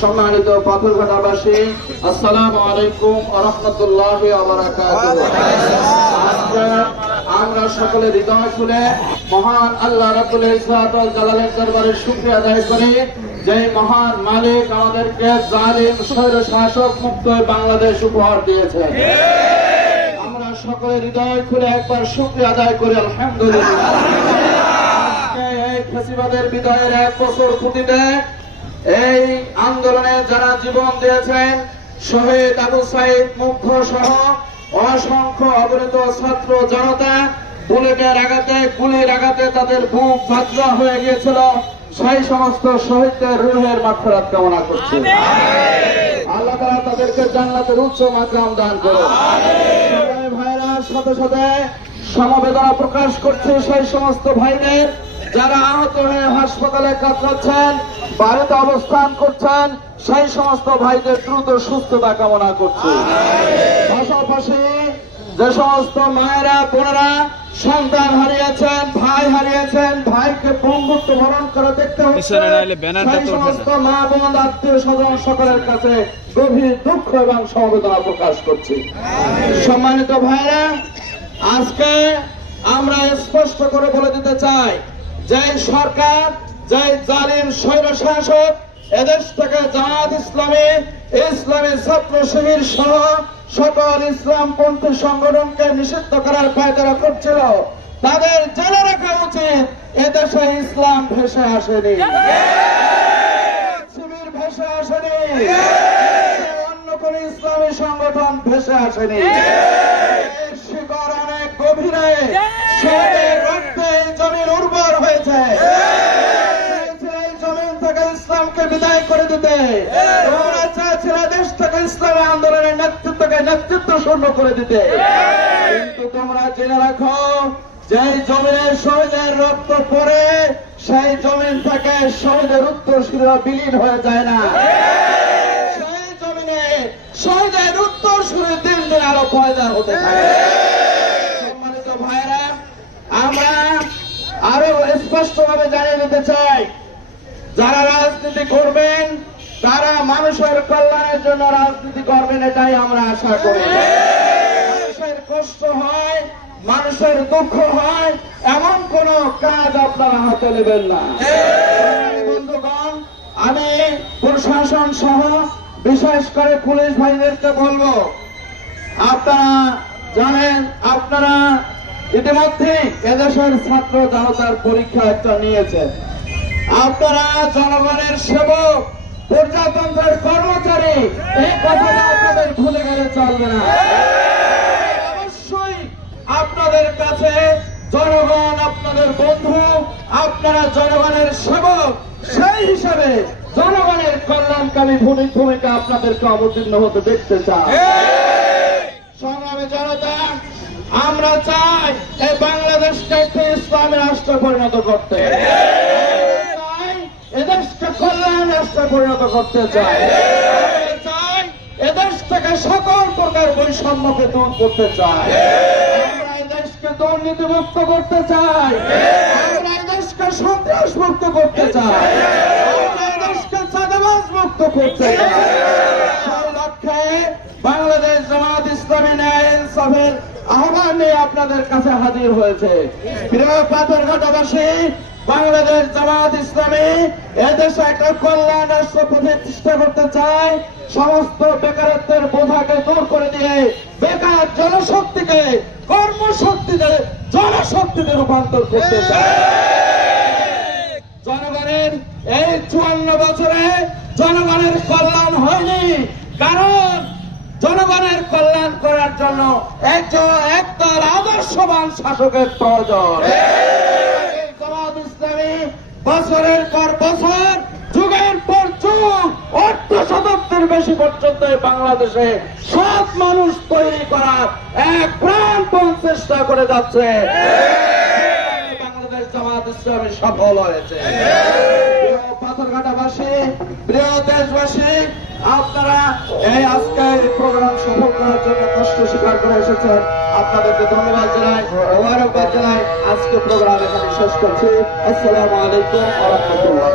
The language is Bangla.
সম্মানিত আলাইকুম আমরা সকলে হৃদয় খুলে মহান আল্লাহ দরবারে আদায় করি। যে মহান মালিক আমাদেরকে জালিম শাসক মুক্ত বাংলাদেশ উপহার দিয়েছে। আমরা সকলে হৃদয় খুলে একবার শুকরিয়া আদায় করি, আলহামদুলিল্লাহ। ফেসিবাদের বিদায়ের এক বছর পুঁতিতে এই আন্দোলনে যারা জীবন দিয়েছেন, শহীদ আবু সাইদ মুগ্ধ সহ অসংখ্য অবরিত ছাত্র জনতা, বুলেটের আঘাতে, গুলির আঘাতে তাদের বুক ভাদ্রা হয়ে গিয়েছিল। সেই সমস্ত শহীদদের রুহের মাফরাত কামনা করছে। আল্লাহ তাআলা তাদেরকে জান্নাতের উচ্চ মাকাম দান সংগ্রামী ভাইরা, সাথে সাথে সমবেদনা প্রকাশ করছে সেই সমস্ত ভাইদের। যারা আহত হয়ে হাসপাতালে কাতরাচ্ছেন বাড়িতে অবস্থান করছেন সেই সমস্ত ভাইদের দ্রুত সুস্থতা কামনা করছে পাশাপাশি যে সমস্ত মায়েরা বোনেরা সন্তান হারিয়েছেন ভাই হারিয়েছেন ভাইকে পঙ্গুত্ব ভরণ করে দেখতে হচ্ছে সেই। সমস্ত মা বোন আত্মীয় স্বজন সকলের কাছে গভীর দুঃখ এবং সমবেদনা প্রকাশ করছি সম্মানিত ভাইরা আজকে আমরা স্পষ্ট করে বলে দিতে চাই যে সরকার যে জালিম স্বৈর শাসক, এদেশ থেকে জামাত ইসলামী ইসলামী ছাত্র শিবির সহ সকল ইসলামপন্থী সংগঠনকে নিষিদ্ধ করার পায়তারা করছিল তাদের জেনে রাখা উচিত, এদেশে ইসলাম ভেসে আসেনি। শিবির ভেসে আসেনি। অন্য কোন ইসলামী সংগঠন ভেসে আসেনি। শিকড় অনেক গভীরে। রক্তে জমির উর্বর হয়েছে এই জমিন থেকে ইসলামকে বিদায় করে দিতে। তোমরা চাইছিল দেশ থেকে ইসলামী আন্দোলনের নেতৃত্বকে নেতৃত্ব শূন্য করে দিতে। কিন্তু তোমরা জেনে রাখো যে জমিনের শহীদের রক্ত পরে সেই জমিন থেকে শহীদের উত্তরসূরিরা বিলীন হয়ে যায় না। সেই জমিনে শহীদের উত্তরসূরি দিন দিন আরও পয়দা হতে থাকে। সম্মানিত ভাইরা আমরা আরও স্পষ্ট ভাবে জানিয়ে দিতে চাই যারা রাজনীতি করবেন, তারা মানুষের কল্যাণের জন্য রাজনীতি করবেন, এটাই আমরা আশা করি। মানুষের কষ্ট হয়, মানুষের দুঃখ হয়, এমন কোন কাজ আপনারা হাতে নেবেন না। বন্ধুগণ, আমি প্রশাসন সহ বিশেষ করে পুলিশ ভাইদেরকে বলব, আপনারা জানেন, আপনারা ইতিমধ্যে এদেশের ছাত্র জনতার পরীক্ষা একটা নিয়েছেন। আপনারা জনগণের সেবক, প্রজাতন্ত্রের কর্মচারী, এই কথাটা আপনাদের ভুলে গেলে চলবে না। অবশ্যই আপনাদের কাছে জনগণ, আপনাদের বন্ধু, আপনারা জনগণের সেবক, সেই হিসাবে জনগণের কল্যাণকামী ভূমি- ভূমিকা আপনাদেরকে অবতীর্ণ হতে দেখতে চাই। সংগ্রামী জনতা, আমরা চাই এই বাংলাদেশকে একটি ইসলামী রাষ্ট্র পরিণত করতে চাই এদেশকে কল্যাণ রাষ্ট্রে পরিণত করতে চাই এদেশ থেকে সকল প্রকার বৈষম্যকে দূর করতে চাই আমরা এদেশকে দুর্নীতি করতে চাই। সন্ত্রাস মুক্ত করতে চাই। মুক্ত করতে চাই। বাংলাদেশ জামাত ইসলামী ন্যায় আহ্বান আপনাদের কাছে হাজির হয়েছে। প্রিয় পাথরঘাটাবাসী বাংলাদেশ জামাত ইসলামী এদেশে একটা কল্যাণ রাষ্ট্র প্রতিষ্ঠা করতে চায়। সমস্ত বেকারত্বের বোঝাকে দূর করে দিয়ে বেকার জনশক্তিকে কর্মশক্তিতে জনশক্তিতে রূপান্তর করতে চায়। জনগণের এই চুয়ান্ন বছরে জনগণের কল্যাণ হয়নি। কারণ জনগণের কল্যাণ করার জন্য একজন একদল আদর্শবান শাসকের প্রয়োজন। বছরের পর বছর, যুগের পর যুগ অর্ধ শতাব্দীর বেশি পর্যন্ত বাংলাদেশে সব মানুষ তৈরি করার এক প্রাণপণ চেষ্টা করে যাচ্ছে। সফল হয়েছে। প্রিয় পাথরঘাটাবাসী, প্রিয় দেশবাসী আপনারা এই আজকে এই প্রোগ্রাম সফল করার জন্য কষ্ট স্বীকার করে এসেছেন। আপনাদেরকে ধন্যবাদ জানাই, মোবারকবাদ জানাই। আজকে প্রোগ্রাম এখানে শেষ করছি। আসসালামু আলাইকুম ওয়া রাহমাতুল্লাহ।